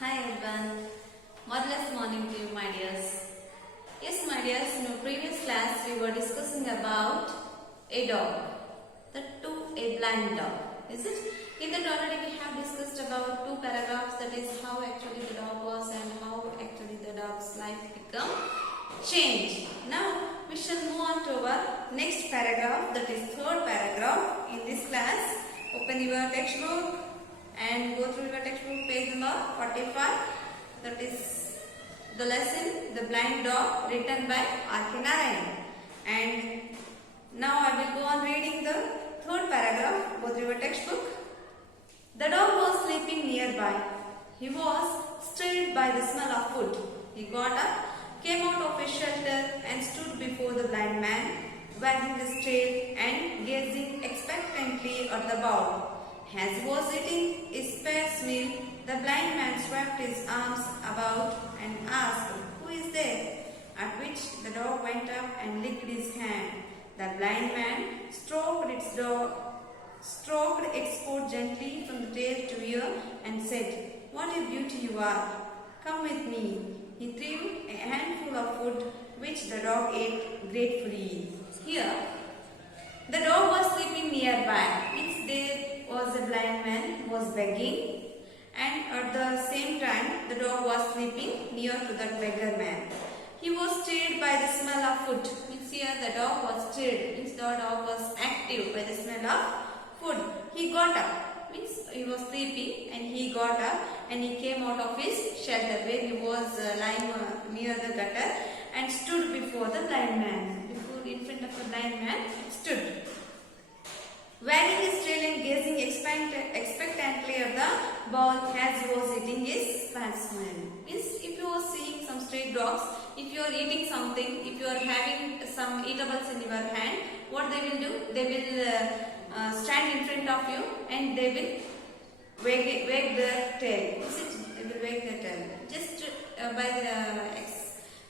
Hi everyone, marvelous morning to you my dears. Yes my dears, in our previous class we were discussing about a dog, that too a blind dog, is it? In that already we have discussed about two paragraphs, that is how actually the dog was and how actually the dog's life become changed. Now we shall move on to our next paragraph, that is third paragraph in this class. Open your textbook and go through your textbook, page number 45. That is the lesson, The Blind Dog, written by R.K. Narayan. And now I will go on reading the third paragraph. Go through your textbook. The dog was sleeping nearby. He was stirred by the smell of food. He got up, came out of his shelter and stood before the blind man, wagging his tail and gazing expectantly at the bowl. As he was eating his sparse meal, the blind man swept his arms about and asked, "Who is there?" At which the dog went up and licked his hand. The blind man stroked its coat gently from the tail to ear and said, "What a beauty you are! Come with me." He threw a handful of food which the dog ate gratefully. Here, the dog was sleeping nearby. There was a blind man who was begging, and at the same time the dog was sleeping near to that beggar man. He was stirred by the smell of food. Means here the dog was stirred. Means the dog was active by the smell of food. He got up. Means he was sleeping and he got up and he came out of his shelter where he was lying near the gutter and stood before the blind man. In front of the blind man stood, wagging his tail and gazing expectantly at the bowl as he was eating his sparse meal. Means if you are seeing some stray dogs, if you are eating something, if you are having some eatables in your hand, what they will do? They will stand in front of you and they will wag their tail. They will wag their tail. Just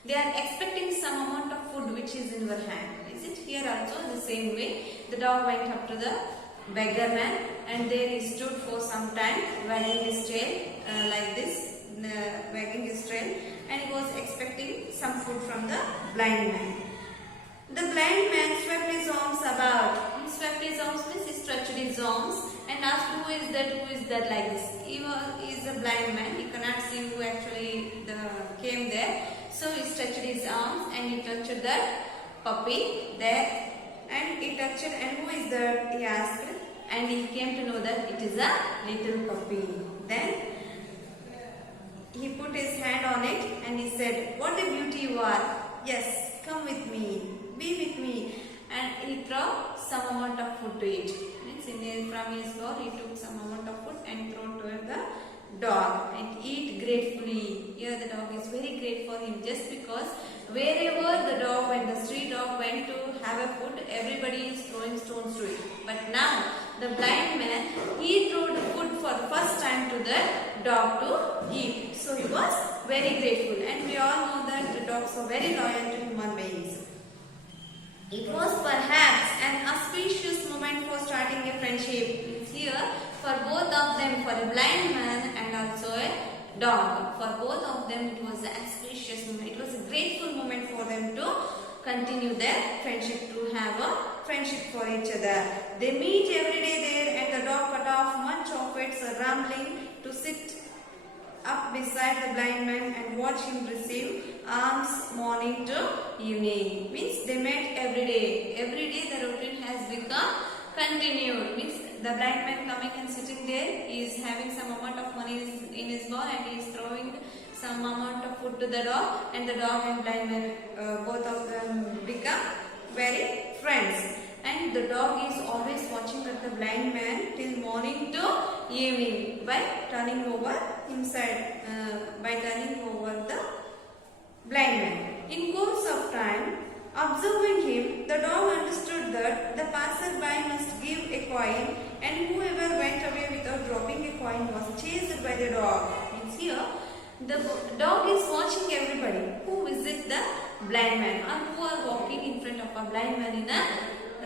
they are expecting some amount of food which is in your hand. Is it? Here also the same way. The dog went up to the beggar man and there he stood for some time wagging his tail like this, wagging his tail, and he was expecting some food from the blind man. The blind man swept his arms about. He swept his arms means he stretched his arms and asked, "Who is that like this?" He is a blind man. He cannot see who actually came there. So he stretched his arms and he touched that puppy there. And he touched, and "Who is that?" he asked. And he came to know that it is a little puppy. Then he put his hand on it and he said, "What a beauty you are! Yes, come with me, be with me." And he threw some amount of food to it. Means from his bowl he took some amount of food and threw to the dog and eat gratefully. Here the dog is very grateful for him, just because wherever the dog went, the street dog went to have a food, everybody is throwing stones to it. But now the blind man, he threw the food for the first time to the dog to eat. So he was very grateful, and we all know that the dogs are very loyal to human beings. It was perhaps an auspicious moment for starting a friendship. It's here for both of them, for a blind man and also a dog. For both of them it was an auspicious moment. It was a grateful moment for them to continue their friendship, to have a friendship for each other. They meet every day there, and the dog cut off much of its rambling to sit up beside the blind man and watch him receive alms morning to evening. Means they met every day. Every day the routine has become continued. Means the blind man coming and sitting there, he is having some amount of money in his bowl and he is throwing some amount of food to the dog, and the dog and blind man, both of them become very friends. And the dog is always watching at the blind man till morning to evening by turning over himself, by turning over the blind man. In course of time, observing him, the dog understood that the passer-by must give a coin, and whoever went away without dropping a coin was chased by the dog. Means here, the dog is watching everybody who visit the blind man or who are walking in front of a blind man in a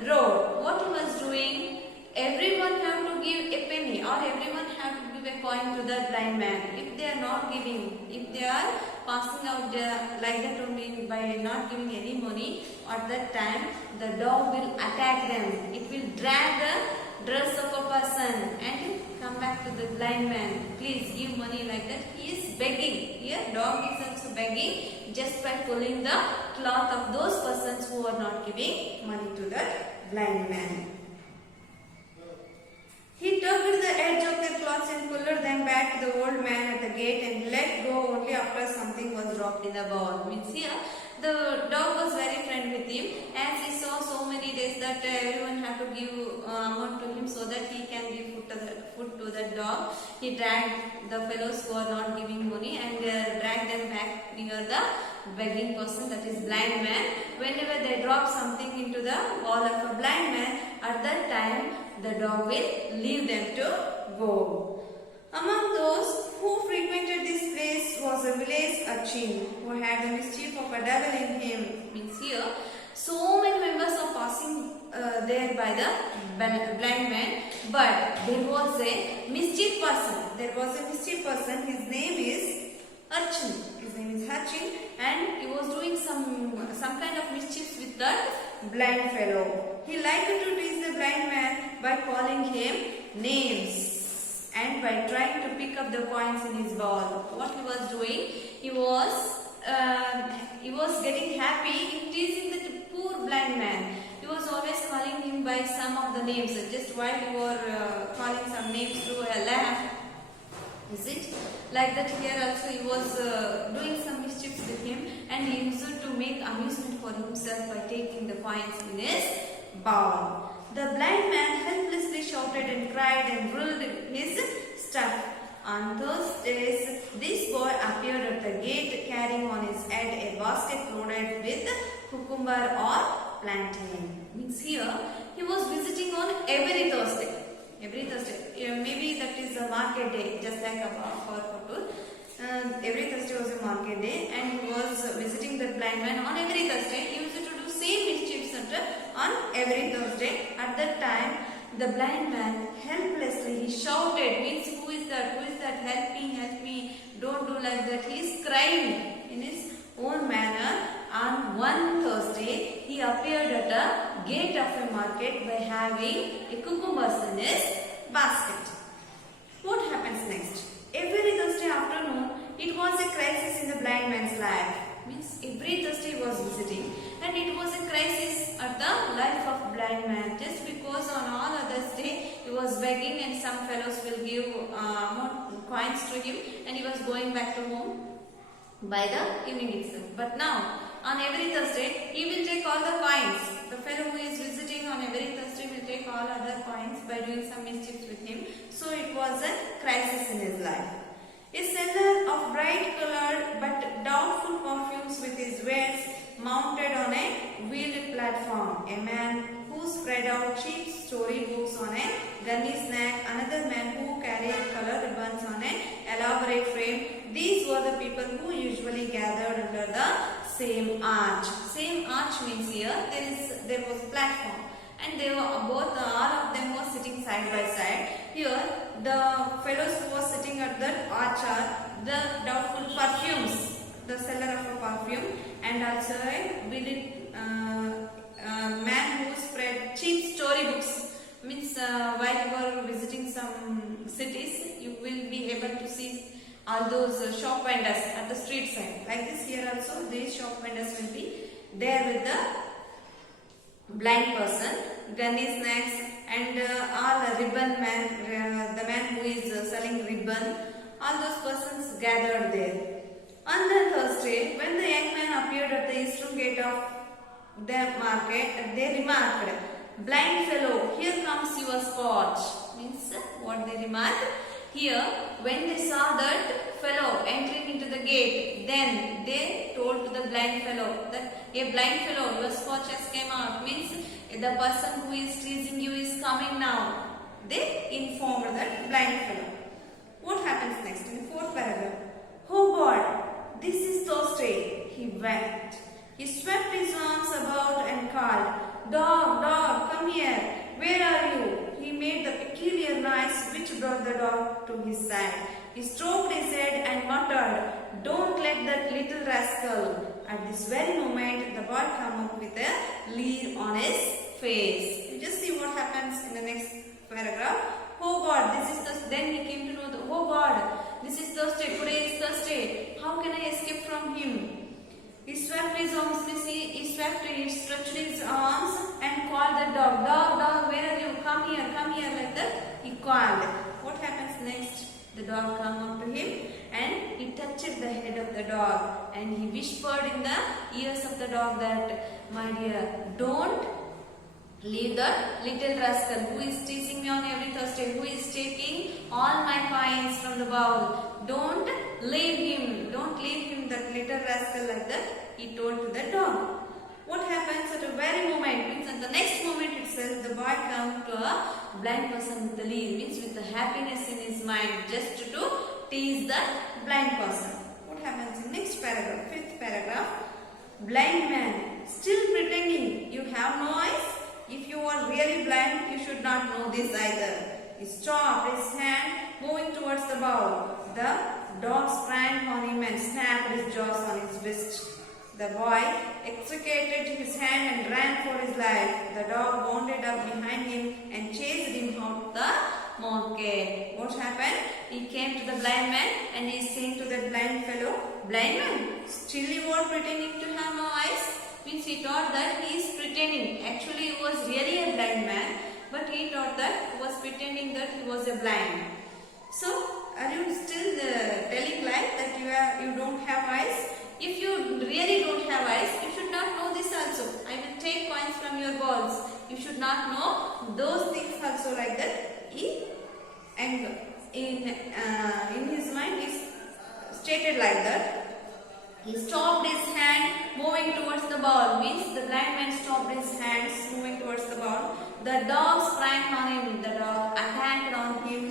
road. What he was doing? Everyone have to give a penny or everyone have to give a coin to the blind man. If they they are not giving, if they are passing out like that only by not giving any money, at that time the dog will attack them. It will drag the dress of a person and come back to the blind man. Please give money, like that. He is begging. Here dog is also begging just by pulling the cloth of those persons who are not giving money to the blind man. He tugged the edge of their cloths and pulled them back to the old man at the gate and let go only after something was dropped in the bowl. Means here the dog was very friendly with him, as he saw so many days that everyone had to give amount to him so that he can give food to the dog. He dragged the fellows who are not giving money and dragged them back near the begging person, that is blind man. Whenever they drop something into the bowl of a blind man, at that time the dog will leave them to go. Among those who frequented this place was a village urchin who had the mischief of a devil in him. Means here, so many members are passing there by the blind man, but there was a mischief person. His name is Urchin. And he was doing some kind of mischief with that blind fellow. He liked to tease the blind man by calling him names and by trying to pick up the coins in his bowl. What he was doing, he was getting happy in teasing the poor blind man. He was always calling him by some of the names, just while you were calling some names to a lamb. Is it? Like that here also he was doing some mischiefs with him, and he used to make amusement for himself by taking the coins in his bowl. The blind man helplessly shouted and cried and rolled his stuff. On those days, this boy appeared at the gate carrying on his head a basket loaded with cucumber or plantain. Means here he was visiting on every Thursday. Maybe that is a market day, just like for Kotur. Every Thursday was a market day, and he was visiting the blind man on every Thursday. He used to do same mischief center on every Thursday. At that time, the blind man helplessly he shouted, means who is that? Help me, don't do like that. He is crying in his own manner. On one Thursday, he appeared at the gate of a market by having a cucumbers in his basket. What happens next? Every Thursday afternoon, it was a crisis in the blind man's life. Means every Thursday he was visiting, and it was a crisis at the life of blind man. Just because on all others day he was begging, and some fellows will give coins to him, and he was going back to home by the evening itself. But now, on every Thursday, he will take all the coins. The fellow who is visiting on every Thursday will take all other coins by doing some mischiefs with him. So it was a crisis in his life. A seller of bright colored but doubtful perfumes with his wares mounted on a wheeled platform. A man who spread out cheap story books on a gunny snack. Another man who carried colored ribbons on an elaborate frame. These were the people who usually gathered under the same arch. Same arch means here there was platform, and they were all of them were sitting side by side. Here the fellows who were sitting at that arch are the doubtful perfumes, the seller of a perfume, and also a man who spread cheap storybooks. Means while you are visiting some cities, you will be able to see all those shop vendors at the street side. Like this here also, these shop vendors will be there with the blind person, gunny snacks, and all ribbon man, the man who is selling ribbon. All those persons gathered there. On the Thursday, when the young man appeared at the eastern gate of the market, they remarked, "Blind fellow, here comes your spot." Means what they remarked? Here, when they saw that fellow entering into the gate, then they told to the blind fellow that, "A blind fellow, your scotch has came out." Means the person who is teasing you is coming now. They informed that blind fellow. What happens next in the fourth paragraph? "Oh God, this is Thursday," he wept. He swept his arms about and called, "Dog, dog, come here. Where are you?" He made the peculiar noise which brought the dog dog to his side. He stroked his head and muttered, "Don't let that little rascal." At this very moment, the boy came up with a leer on his face. You just see what happens in the next paragraph. "Oh God, this is Thursday." Then he came to know that, "Oh God, this is Thursday. Today is Thursday. How can I escape from him?" He swept his arms. He stretched his arms and called the dog. "Dog, dog, where are you? Come here, like that." He called. What happens next? The dog came up to him and he touched the head of the dog and he whispered in the ears of the dog that, "My dear, don't leave that little rascal who is teasing me on every Thursday, who is taking all my coins from the bowl. Don't leave him, that little rascal," like that he told to the dog. What happens at a very moment, means at the next moment itself, the boy comes to a blind person with the leer, means with the happiness in his mind, just to tease that blind person. What happens in next paragraph, fifth paragraph? "Blind man, still pretending you have no eyes? If you are really blind, you should not know this either." He stopped his hand, moving towards the bowl. The dog sprang on him and snapped his jaws on his wrist. The boy extricated his hand and ran for his life. The dog bounded up behind him and chased him out the market. What happened? He came to the blind man and he is saying to the blind fellow, "Blind man, still you are pretending to have no eyes?" Means he thought that he is pretending. Actually he was really a blind man, but he thought that he was pretending that he was a blind. "So, are you still telling lie that you don't have eyes? If you really don't have eyes, you should not know this also. I will take coins from your balls. You should not know those things also," like that. And in his mind, he stated like that. He stopped his hand, moving towards the ball. Means the blind man stopped his hands, moving towards the ball. The dog sprang on him. The dog attacked on him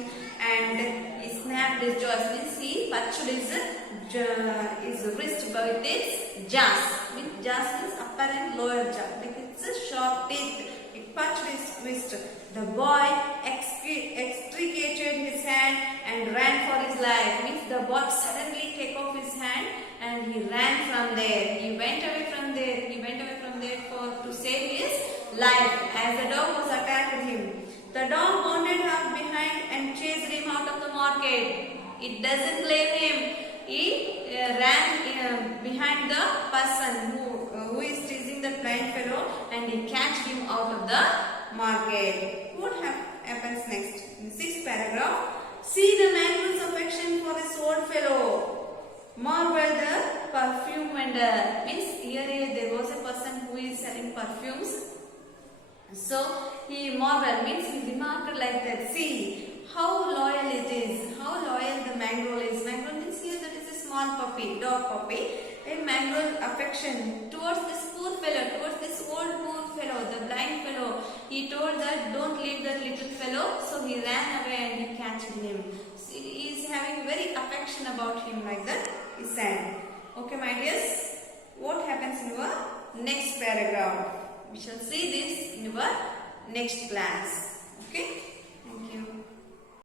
and he snapped his jaws. Means he punched his wrist with its jaws. With jaws means upper and lower jaw. Like it's a sharp teeth. He punched his wrist. The boy extricated his hand and ran for his life. Means the boy suddenly took off his hand and he ran from there. He went away from there. To save his life as the dog was attacking him. The dog bounded up behind and chased him out of the market. It doesn't blame him. He ran behind the person who is teasing the blind fellow and he catched him out of the market. What happens next? In the sixth paragraph, "See the man's affection for this old fellow," marveled the perfume vendor. Means here there was a person who is selling perfumes. So he marveled, means he remarked like that, "See how loyal it is, how loyal the mangrove is." Mangrove means here that is a small puppy, dog puppy. A mangrove affection towards this poor fellow, towards this old poor fellow, the blind fellow. He told that, "Don't leave that little fellow." So he ran away and he catched him. So he is having very affection about him, like that he said. Okay, my dears, what happens in your next paragraph? We shall see this in our next class. Okay.